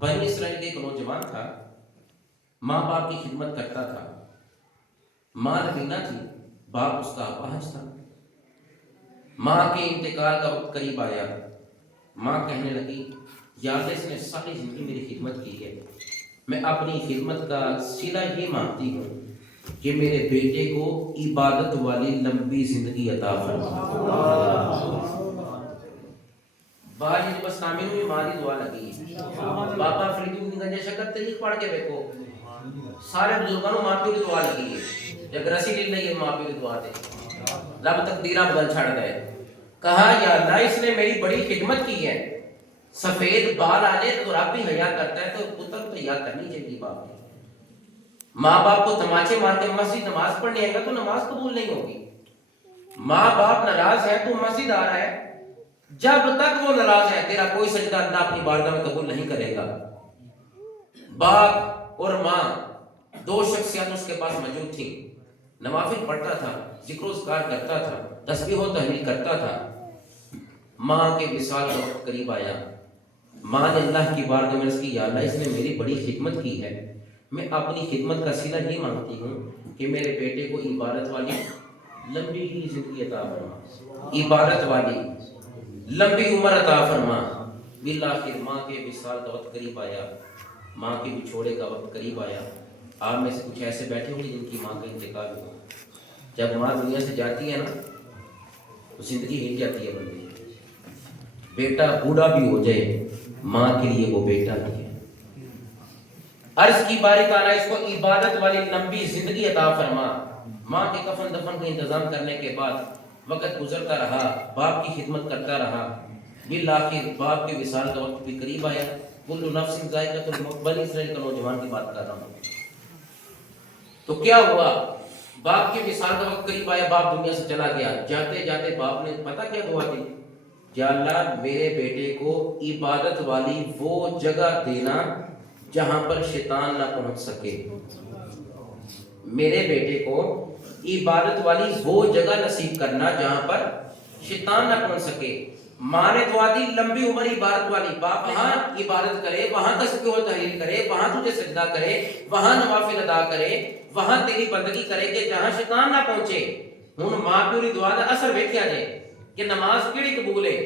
بنی اسرائیل کا ایک نوجوان تھا، ماں باپ کی خدمت کرتا تھا۔ ماں نبینہ تھی، باپ اس کا اپاہج تھا۔ ماں کے انتقال کا وقت قریب آیا، ماں کہنے لگی یا اللہ اس نے ساری زندگی میری خدمت کی ہے، میں اپنی خدمت کا صلہ یہ مانگتی ہوں کہ میرے بیٹے کو عبادت والی لمبی زندگی عطا فرما۔ باہر یہ بس نامی میں مالی دعا لگی ہے۔ بابا فریدی کی گنجے شکر تاریخ پڑھ کے دیکھو، سارے بزرگانوں ماں پیو کی دعا لگی ہے۔ جب رسی لے لئی ماں پیو کی دعا دے رب تقدیرہ بدل چھڑ گئے۔ کہا یا اللہ اس نے میری بڑی خدمت کی ہے، سفید بال آ جائے تو رب بھی حیا کرتا ہے، تو پتر تو حیا کرنی چاہیے باپ نے۔ ماں باپ کو تماچے مار کے مسجد نماز پڑھنے آئے گا تو نماز قبول نہیں ہوگی۔ ماں باپ ناراض ہے تو مسجد آ رہا ہے، جب تک وہ ناراض ہے تیرا کوئی سجدہ اللہ اپنی بارگاہ میں قبول نہیں کرے گا۔ باپ اور ماں دو شخصیات اس کے پاس موجود تھی۔ نوافل پڑھتا تھا، ذکر و اذکار کرتا تھا، تسبیح و تحلیل کرتا تھا۔ ماں کے وصال کا وقت قریب آیا، ماں نے اللہ کی بارگاہ میں عرض کی یا اللہ اس نے میری بڑی خدمت کی ہے، میں اپنی خدمت کا صلہ یہ مانگتی ہوں کہ میرے بیٹے کو عبادت والی لمبی زندگی عطا فرما، عبادت والی لمبی عمر عطا فرما۔ بالآخر ماں کے وصال کا وقت قریب آیا، ماں کے بچھوڑے کا وقت قریب آیا۔ آپ میں سے کچھ ایسے بیٹھے ہوں گے جن کی ماں کا انتقال ہوا۔ جب ماں دنیا سے جاتی ہے نا تو زندگی ہل جاتی ہے بندے۔ بیٹا بوڑھا بھی ہو جائے ماں کے لیے وہ بیٹا بھی ہے۔ عرض کی باری تعالیٰ اس کو عبادت والی لمبی زندگی عطا فرما۔ ماں کے کفن دفن کا انتظام کرنے کے بعد وقت گزرتا رہا، باپ کی خدمت کرتا رہا۔ بالآخر باپ کے وصال کا وقت بھی قریب آیا۔ کل نفس ذائقۃ الموت، بنی اسرائیل کا نوجوان کی بات کر رہا ہوں۔ تو کیا ہوا؟ باپ کے وصال کا وقت قریب آیا، باپ دنیا سے چلا گیا۔ جاتے جاتے باپ نے پتہ کیا دعا دی؟ یا اللہ میرے بیٹے کو عبادت والی وہ جگہ دینا جہاں پر شیطان نہ پہنچ سکے۔ میرے بیٹے کو عبادت والی وہ جگہ نصیب کرنا جہاں پر شیطان نہ پہنچ سکے۔ ماں نے دعا دی لمبی عمر عبادت والی، باپ وہاں عبادت کرے، وہاں تسبیح و تحلیل کرے، وہاں تجھے سجدہ کرے، وہاں نوافل ادا کرے، وہاں تیری بندگی کرے کہ جہاں شیطان نہ پہنچے۔ ہن ماں پیو دی دعا دا اثر ویکھیا جائے کہ نماز کیڑی قبول ہے۔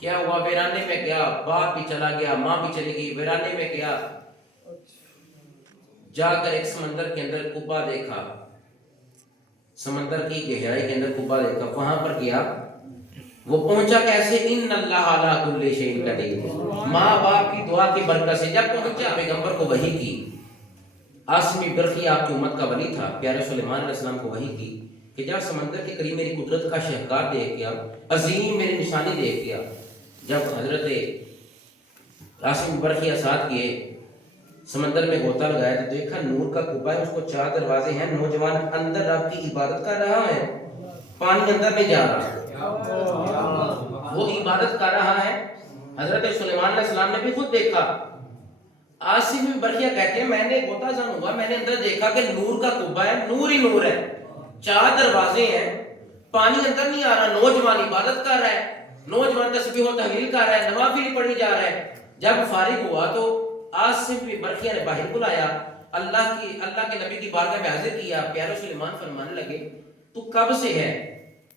کیا ہوا؟ ویرانے میں گیا، باپ بھی چلا گیا، ماں بھی چلی گئی۔ ویرانے میں گیا، جا کر ایک سمندر کے اندر کبا دیکھا، سمندر کی گہرائی کے اندر کبا دیکھا، وہاں پر گیا۔ وہ پہنچا کیسے؟ ان اللہ علی کل شیء قدیر، ماں باپ کی دعا کی برکت سے جب پہنچا پیغمبر کو وحی کی۔ عاصم برقی آپ کی امت کا ولی تھا، پیارے سلیمان علیہ السلام کو وحی کی کہ جب سمندر کے قریب میری قدرت کا شاہکار دیکھ گیا، عظیم میری نشانی دیکھ گیا۔ جب حضرت عاصم برقی ساتھ گئے، سمندر میں غوطہ لگایا تو دیکھا نور کا کبا ہے، اس کو 4 دروازے ہیں۔ نوجوان اندر رب کی عبادت کر رہا ہے، پانی اندر نہیں جا رہا، وہ عبادت کر رہا ہے۔ حضرت سلیمان علیہ السلام نے بھی خود دیکھا۔ عاصم برقیہ کہتے ہیں میں نے غوطہ زن ہوا، میں نے اندر دیکھا کہ نور کا کبا ہے، نور ہی نور ہے، 4 دروازے ہیں، پانی اندر نہیں آ رہا۔ نوجوان عبادت کر رہا ہے، نوجوان تسبیح و تحلیل کر رہا ہے، نوافل پڑھی جا رہا ہے۔ جب فارغ ہوا تو عاصم برقیہ نے باہر بلایا، اللہ کے نبی کی بارگاہ میں حاضر کیا۔ پیارے سلیمان فرمانے لگے تو کب سے ہے؟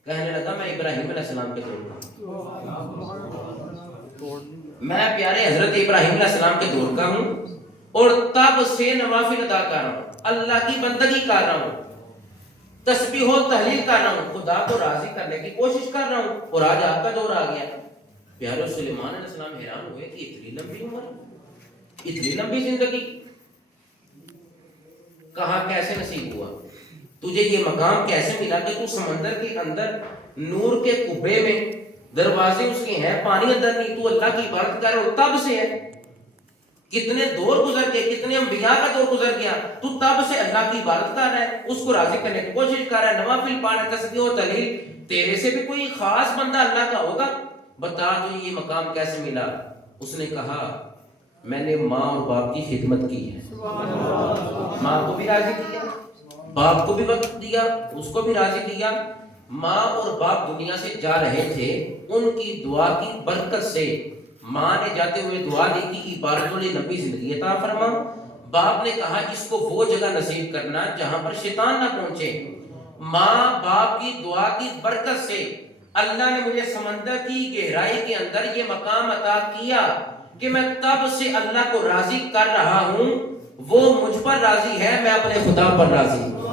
کہنے لگا میں ابراہیم علیہ السلام کے دور کا، میں پیارے حضرت ابراہیم علیہ السلام کے دور کا ہوں، اور تب سے نوافل ادا کر رہا ہوں، اللہ کی بندگی کر رہا ہوں، تسبیح و تحلیل کر رہا ہوں، خدا کو راضی کرنے کی کوشش کر رہا ہوں، اور آج آپ کا دور آ گیا۔ پیارے سلیمان علیہ السلام حیران ہوئے کہ اتنی لمبی عمر، اتنی لمبی زندگی کہاں کیسے نصیب ہوا؟ تجھے یہ مقام کیسے ملا کہ تو سمندر کے اندر نور کے کبے میں، دروازے اس کے ہیں، پانی اندر نہیں، تو اللہ کی عبادت کر رہا ہو تب سے ہے؟ کتنے دور گزر گئے، کتنے انبیاء کا دور گزر گیا، تو تب سے اللہ کی عبادت کر رہا ہے، اس کو راضی کرنے کی کوشش کر رہا ہے، نوافل پڑھ، تسبیح و تحلیل۔ تیرے سے بھی کوئی خاص بندہ اللہ کا ہوگا، بتا تجھے یہ مقام کیسے ملا؟ اس نے کہا میں نے ماں اور باپ کی خدمت کی ہے، ماں کو بھی راضی کیا، باپ کو بھی وقت دیا، اس کو بھی راضی کیا۔ ماں اور باپ دنیا سے جا رہے تھے، ان کی دعا کی برکت سے ماں نے جاتے ہوئے دعا دی کہ عبادت والی لمبی زندگی عطا فرما. باپ نے کہا اس کو وہ جگہ نصیب کرنا جہاں پر شیطان نہ پہنچے. ماں باپ کی دعا کی برکت سے اللہ نے مجھے سمندر کی گہرائی کے اندر یہ مقام عطا کیا کہ میں تب سے اللہ کو راضی کر رہا ہوں. وہ مجھ پر راضی ہے, میں اپنے خدا پر راضی ہوں.